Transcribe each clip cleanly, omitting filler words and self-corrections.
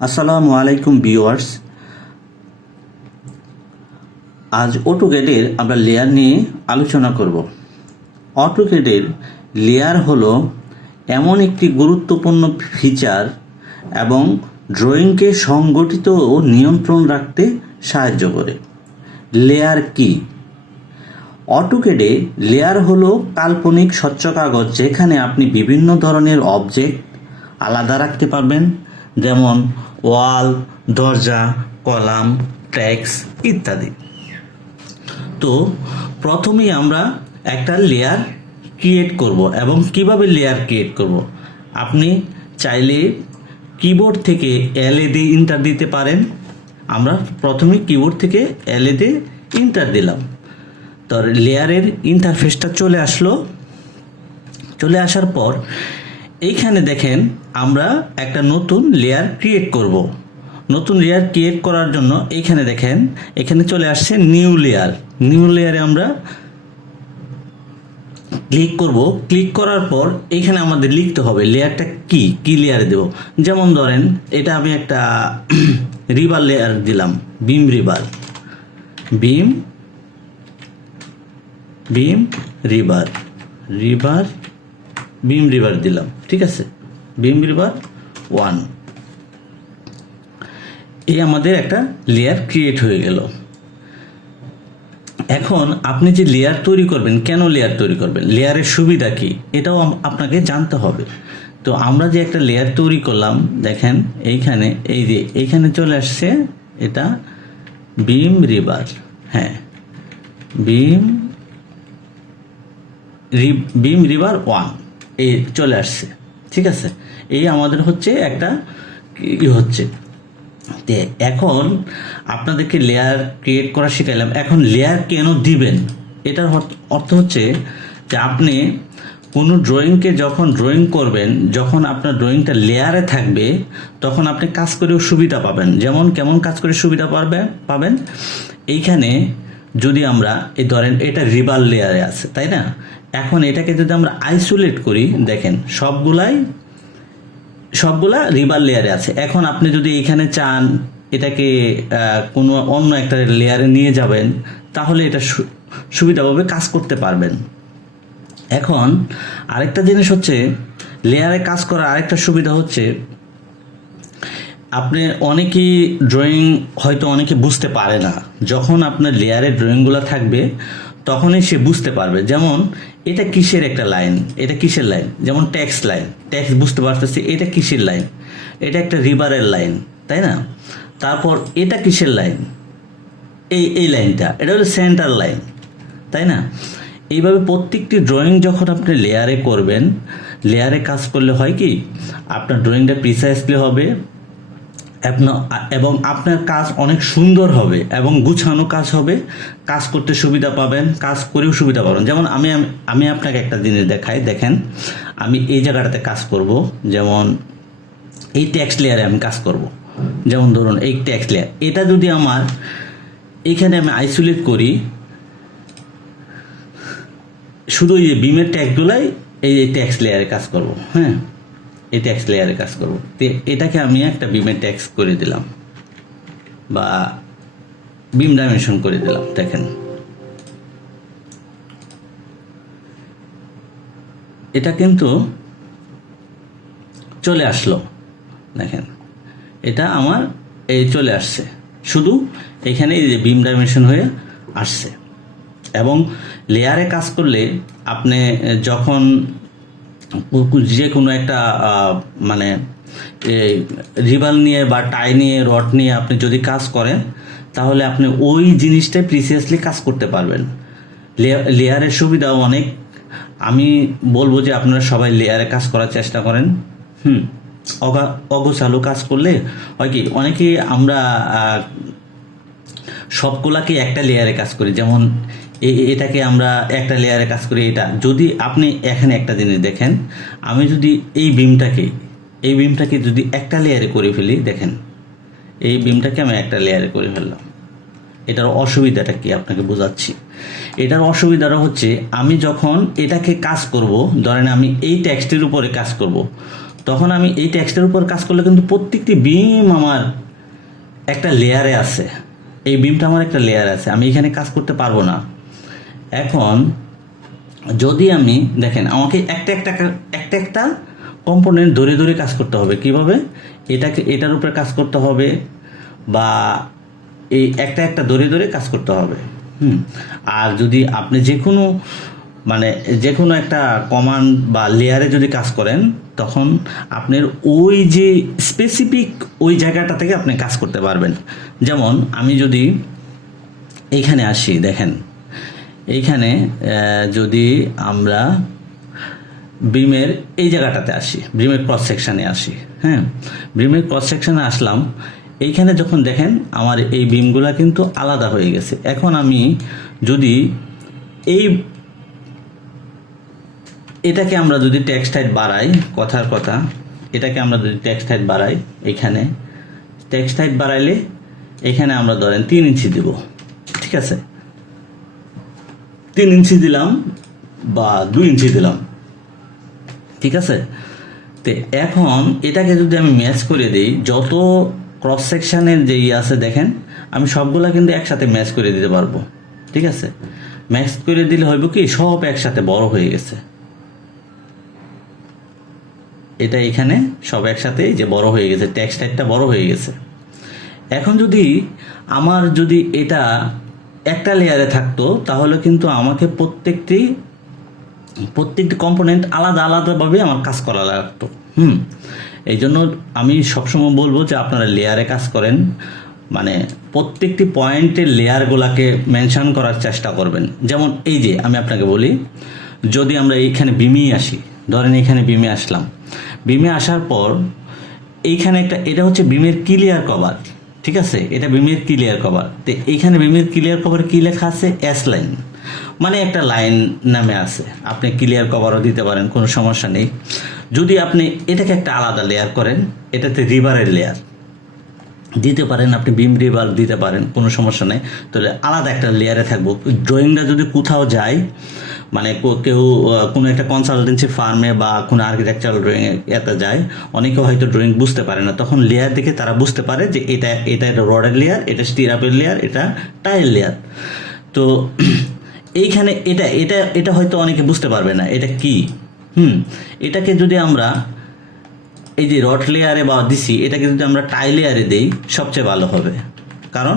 আসসালামু আলাইকুম ভিউয়ার্স। আজ অটোক্যাডের আমরা লেয়ার নিয়ে আলোচনা করব। অটোক্যাডের লেয়ার হলো এমন একটি গুরুত্বপূর্ণ ফিচার এবং ড্রয়িংকে সংগঠিত ও নিয়ন্ত্রণ রাখতে সাহায্য করে। লেয়ার কি? অটোক্যাডে লেয়ার হলো কাল্পনিক স্বচ্ছ কাগজ যেখানে আপনি বিভিন্ন ধরনের অবজেক্ট আলাদা রাখতে পারবেন, যেমন ওয়াল, দরজা, কলাম, টেক্সট ইত্যাদি। তো প্রথমেই আমরা একটা লেয়ার ক্রিয়েট করব এবং কিভাবে লেয়ার ক্রিয়েট করব। আপনি চাইলে কিবোর্ড থেকে এলএডি ইন্টার দিতে পারেন। আমরা প্রথমে কিবোর্ড থেকে এলএডি ইন্টার দিলাম। তো লেয়ারের ইন্টারফেসটা চলে আসলো। চলে আসার পর এইখানে দেখেন আমরা একটা নতুন লেয়ার ক্রিয়েট করব। নতুন লেয়ার ক্রিয়েট করার জন্য এইখানে দেখেন এখানে চলে আসছে নিউ লেয়ার। নিউ লেয়ারে আমরা ক্লিক করব। ক্লিক করার পর এইখানে আমাদের লিখতে হবে লেয়ারটা কি লেয়ারে দেব। যেমন ধরেন এটা আমি একটা রিভার লেয়ার দিলাম, বিম রিভার, বিম রিভার দিলাম। ঠিক আছে, বিম রিভার 1। এই আমাদের একটা লেয়ার ক্রিয়েট হয়ে গেল। এখন আপনি যে লেয়ার তৈরি করবেন, কেন লেয়ার তৈরি করবেন, লেয়ারের সুবিধা কি, এটাও আপনাকে জানতে হবে। তো আমরা যে একটা লেয়ার তৈরি করলাম, দেখেন এইখানে এই যে এইখানে চলে আসছে এটা বিম রিভার। হ্যাঁ, বিম রিভার 1 এই চলে আসছে। ঠিক আছে, এই আমাদের হচ্ছে একটা হচ্ছে। এখন আপনাদেরকে লেয়ার ক্রিয়েট করা শিখাইলাম। এখন লেয়ার কেন দিবেন, এটার অর্থ হচ্ছে যে আপনি কোনো ড্রয়িংকে যখন ড্রয়িং করবেন, যখন আপনার ড্রয়িংটা লেয়ারে থাকবে তখন আপনি কাজ করেও সুবিধা পাবেন। যেমন কেমন কাজ করে সুবিধা পাবেন, এইখানে যদি আমরা এই ধরেন এটা রিভার লেয়ারে আছে, তাই না? এখন এটাকে যদি আমরা আইসোলেট করি, দেখেন সবগুলা রিভার লেয়ারে আছে। এখন আপনি যদি এখানে চান এটাকে কোনো অন্য একটা লেয়ারে নিয়ে যাবেন, তাহলে এটা সুবিধাভাবে কাজ করতে পারবেন। এখন আরেকটা জিনিস হচ্ছে লেয়ারে কাজ করার আরেকটা সুবিধা হচ্ছে আপনি অনেকেই ড্রয়িং হয়তো অনেকে বুঝতে পারে না। যখন আপনার লেয়ারে ড্রয়িংগুলো থাকবে তখনই সে বুঝতে পারবে। যেমন এটা কিসের একটা লাইন, এটা কিসের লাইন, যেমন টেক্সট লাইন, টেক্সট বুঝতে পারতেছি এটা কিসের লাইন, এটা একটা রিভারের লাইন, তাই না? তারপর এটা কিসের লাইন, এই লাইনটা এটা হলো সেন্টার লাইন, তাই না? এইভাবে প্রত্যেকটি ড্রয়িং যখন আপনি লেয়ারে করবেন, লেয়ারে কাজ করলে হয় কি আপনার ড্রয়িংটা প্রিসাইজলি হবে এবং আপনার কাজ অনেক সুন্দর হবে এবং গুছানো কাজ হবে। কাজ করতে সুবিধা পাবেন, কাজ করেও সুবিধা পাবেন। যেমন আমি আপনাকে একটা জিনিস দেখাই। দেখেন আমি এই জায়গাটাতে কাজ করব, যেমন এই টেক্সট লেয়ারে আমি কাজ করব। যেমন ধরুন এই টেক্সট লেয়ার, এটা যদি আমার এইখানে আমি আইসোলেট করি, শুধু এই যে বিমের ট্যাগগুলাই এই টেক্সট লেয়ারে কাজ করব। হ্যাঁ, এই টেক্সট লেয়ারে কাজ করব। এটাকে আমি একটা বিমের টেক্সট করে দিলাম বা বিম ডাইমেনশন করে দিলাম। দেখেন এটা কিন্তু চলে আসলো। দেখেন এটা আমার এই চলে আসছে, শুধু এখানে এই যে বিম ডাইমেনশন হয়ে আসছে। এবং লেয়ারে কাজ করলে আপনি যখন যে কোনো একটা মানে রিবাল নিয়ে বা টাই নিয়ে রড নিয়ে আপনি যদি কাজ করেন, তাহলে আপনি ওই জিনিসটাই প্রিসিয়াসলি কাজ করতে পারবেন। লেয়ারের সুবিধাও অনেক। আমি বলবো যে আপনারা সবাই লেয়ারে কাজ করার চেষ্টা করেন। অগোছালো কাজ করলে হয় কি, অনেকে আমরা সবগুলাকে একটা লেয়ারে কাজ করি। যেমন এটাকে আমরা একটা লেয়ারে কাজ করি। এটা যদি আপনি এখানে একটা জিনিস দেখেন, আমি যদি এই বিমটাকে যদি একটা লেয়ারে করে ফেলি, দেখেন এই বিমটাকে আমি একটা লেয়ারে করে ফেললাম। এটার অসুবিধাটা কি আপনাকে বোঝাচ্ছি। এটার অসুবিধাটা হচ্ছে আমি যখন এটাকে কাজ করব, ধরেন আমি এই টেক্সটের উপরে কাজ করব, তখন আমি এই টেক্সটের উপর কাজ করলে কিন্তু প্রত্যেকটি বিম আমার একটা লেয়ারে আছে, এই বিমটা আমার একটা লেয়ারে আছে, আমি এখানে কাজ করতে পারবো না। এখন যদি আমি দেখেন আমাকে একটা কম্পোনেন্ট ধরে ধরে কাজ করতে হবে। কিভাবে? এটার উপরে কাজ করতে হবে, বা এই একটা ধরে ধরে কাজ করতে হবে। আর যদি আপনি যে কোনো একটা কমান্ড বা লেয়ারে যদি কাজ করেন, তখন আপনার ওই যে স্পেসিফিক ওই জায়গাটা থেকে আপনি কাজ করতে পারবেন। যেমন আমি যদি এইখানে আসি, দেখেন এইখানে যদি আমরা বিমের এই জায়গাটাতে আসি, বিমের ক্রস সেকশানে আসি, হ্যাঁ, বিমের ক্রস সেকশানে আসলাম। এইখানে যখন দেখেন আমার এই বিমগুলা কিন্তু আলাদা হয়ে গেছে। এখন আমি যদি এটাকে আমরা যদি টেক্সট হাইট বাড়াই, কথার কথা, এটাকে আমরা যদি টেক্সট হাইট বাড়াই, এখানে টেক্সট হাইট বাড়াইলে এখানে আমরা ধরেন 3 ইঞ্চি দিব, ঠিক আছে, 3 ইঞ্চি দিলাম বা 2 ইঞ্চি দিলাম, ঠিক আছে। তো এখন এটাকে যদি আমি ম্যাচ করে দিই, যত ক্রস সেকশনের যে আছে দেখেন, আমি সবগুলা কিন্তু একসাথে ম্যাচ করে দিতে পারবো, ঠিক আছে। ম্যাচ করে দিলে হইব কি, সব একসাথে বড় হয়ে গেছে, এটা এখানে সব একসাথে যে বড় হয়ে গেছে, টেক্সট টাইপটা বড় হয়ে গেছে। এখন যদি এটা একটা লেয়ারে থাকতো, তাহলে কিন্তু আমাকে প্রত্যেকটি কম্পোনেন্ট আলাদাভাবে আমার কাজ করা লাগতো। এই জন্য আমি সবসময় বলবো যে আপনারা লেয়ারে কাজ করেন, মানে প্রত্যেকটি পয়েন্টের লেয়ারগুলোকে মেনশন করার চেষ্টা করবেন। যেমন এই যে আমি আপনাকে বলি, যদি আমরা এইখানে বিমে আসি, ধরেন এইখানে বিমে আসলাম, বিমে আসার পর এইখানে এটা হচ্ছে বিমের ক্লিয়ার কভার, ঠিক আছে, এটা বিমের ক্লিয়ার কভার। তো এইখানে বিমের ক্লিয়ার কভার কি লেখা আছে? এস লাইন, মানে একটা লাইন নামে আছে। আপনি ক্লিয়ার কভারও দিতে পারেন, কোনো সমস্যা নেই। যদি আপনি এটাকে একটা আলাদা লেয়ার করেন, এটাতে রিভারের লেয়ার দিতে পারেন, আপনি বিম রিভার দিতে পারেন, কোনো সমস্যা নেই। তাহলে আলাদা একটা লেয়ারে থাকবো। ড্রয়িংটা যদি কোথাও যায়, মানে কেউ কোনো একটা কনসালটেন্সি ফার্মে বা কোনো আর্কিটেকচারাল ড্রয়িং এতে যায়, অনেকে হয়তো ড্রয়িং বুঝতে পারে না, তখন লেয়ার দেখে তারা বুঝতে পারে যে এটা একটা রডের লেয়ার, এটা স্টিরাপের লেয়ার, এটা টাইল লেয়ার। তো এইখানে এটা হয়তো অনেকে বুঝতে পারবে না এটা কি। এটাকে যদি আমরা এই যে রড লেয়ারে বা দিছি, এটাকে যদি আমরা টাইল লেয়ারে দেই, সবচেয়ে ভালো হবে, কারণ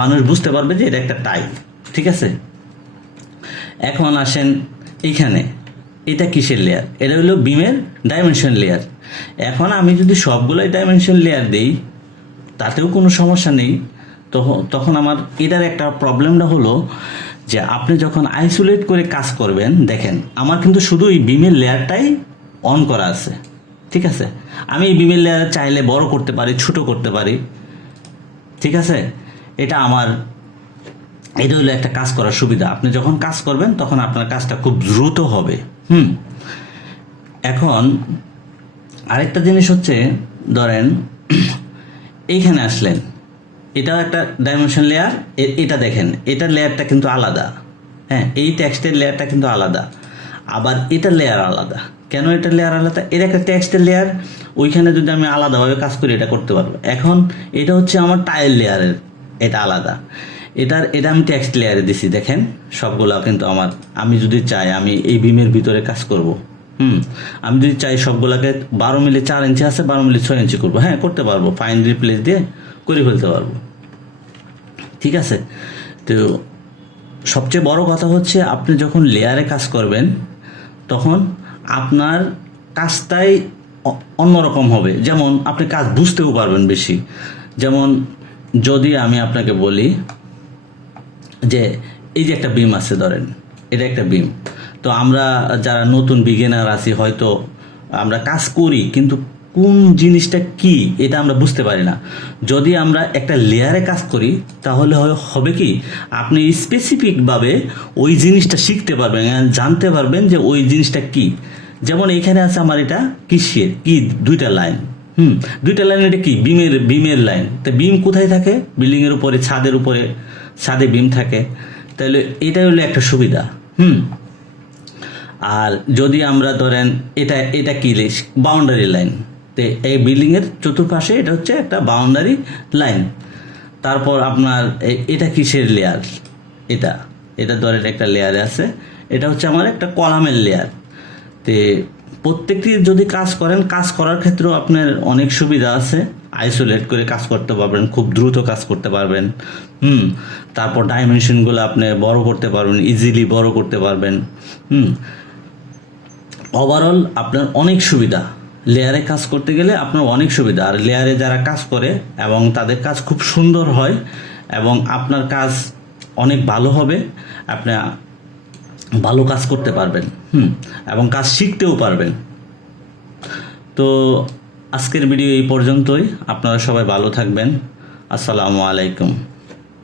মানুষ বুঝতে পারবে যে এটা একটা টাইল, ঠিক আছে। এখন আসেন এইখানে, এটা কিসের লেয়ার? এটা হলো বিমের ডাইমেনশন লেয়ার। এখন আমি যদি সবগুলোই ডাইমেনশন লেয়ার দেই, তাতেও কোনো সমস্যা নেই। তখন আমার এটার একটা প্রবলেমটা হলো যে আপনি যখন আইসোলেট করে কাজ করবেন, দেখেন আমার কিন্তু শুধু এই বিমের লেয়ারটাই অন করা আছে, ঠিক আছে। আমি এই বিমের লেয়ার চাইলে বড় করতে পারি, ছোট করতে পারি, ঠিক আছে। এটা হলো একটা কাজ করার সুবিধা। আপনি যখন কাজ করবেন তখন আপনার কাজটা খুব দ্রুত হবে। এখন আরেকটা জিনিস হচ্ছে, ধরেন এইখানে আসলেন, এটাও একটা ডাইমেনশন লেয়ার, এটা দেখেন এটার লেয়ারটা কিন্তু আলাদা, হ্যাঁ, এই টেক্সটের লেয়ারটা কিন্তু আলাদা, আবার এটার লেয়ার আলাদা। কেন এটার লেয়ার আলাদা? এটা একটা টেক্সটের লেয়ার, ওইখানে যদি আমি আলাদাভাবে কাজ করি এটা করতে পারবো। এখন এটা হচ্ছে আমার টাইল লেয়ারের, এটা আলাদা, এটা আমি টেক্সট লেয়ারে দিছি, দেখেন সবগুলো কিন্তু আমি যদি চাই আমি এই বিমের ভিতরে কাজ করব, আমি যদি চাই সবগুলোকে 12 মিলি 4 ইঞ্চি আছে, 12 মিলি 6 ইঞ্চি করবো, হ্যাঁ করতে পারবো, ফাইন রিপ্লেস দিয়ে করে ফেলতে পারবো, ঠিক আছে। তো সবচেয়ে বড় কথা হচ্ছে, আপনি যখন লেয়ারে কাজ করবেন তখন আপনার কাজটাই অন্যরকম হবে। যেমন আপনি কাজ বুঝতেও পারবেন বেশি। যেমন যদি আমি আপনাকে বলি যে এই যে একটা বিম আছে, ধরেন এটা একটা বিম, তো আমরা যারা নতুন বিগিনার আছি হয়তো আমরা কাজ করি, কিন্তু কোন জিনিসটা কি এটা আমরা বুঝতে পারি না। যদি আমরা একটা লেয়ারে কাজ করি তাহলে হবে কি, আপনি স্পেসিফিকভাবে ওই জিনিসটা শিখতে পারবেন, জানতে পারবেন যে ওই জিনিসটা কি। যেমন এইখানে আছে আমার এটা কিসের কি, দুইটা লাইন, দুইটা লাইন, এটা কি বিমের লাইন। তো বিম কোথায় থাকে? বিল্ডিংয়ের উপরে, ছাদের উপরে, ছাদে বিম থাকে। তাহলে এটা হলো একটা সুবিধা। আর যদি আমরা ধরেন এটা কি বাউন্ডারি লাইন, তো এই বিল্ডিংয়ের চতুর্পাশে এটা হচ্ছে একটা বাউন্ডারি লাইন। তারপর আপনার এটা কিসের লেয়ার, এটা ধরেন একটা লেয়ারে আছে, এটা হচ্ছে আমার একটা কলামের লেয়ার। তো প্রত্যেকটি যদি কাজ করেন, কাজ করার ক্ষেত্রেও আপনার অনেক সুবিধা আছে। আইসোলেট করে কাজ করতে পারবেন, খুব দ্রুত কাজ করতে পারবেন। তারপর ডাইমেনশনগুলো আপনি বড় করতে পারবেন, ইজিলি বড় করতে পারবেন। ওভারঅল আপনার অনেক সুবিধা, লেয়ারে কাজ করতে গেলে আপনার অনেক সুবিধা। আর লেয়ারে যারা কাজ করে এবং তাদের কাজ খুব সুন্দর হয় এবং আপনার কাজ অনেক ভালো হবে, আপনি ভালো কাজ করতে পারবেন এবং কাজ শিখতেও পারবেন। তো আজকের ভিডিও এই পর্যন্তই। আপনারা সবাই ভালো থাকবেন। আসসালামু আলাইকুম।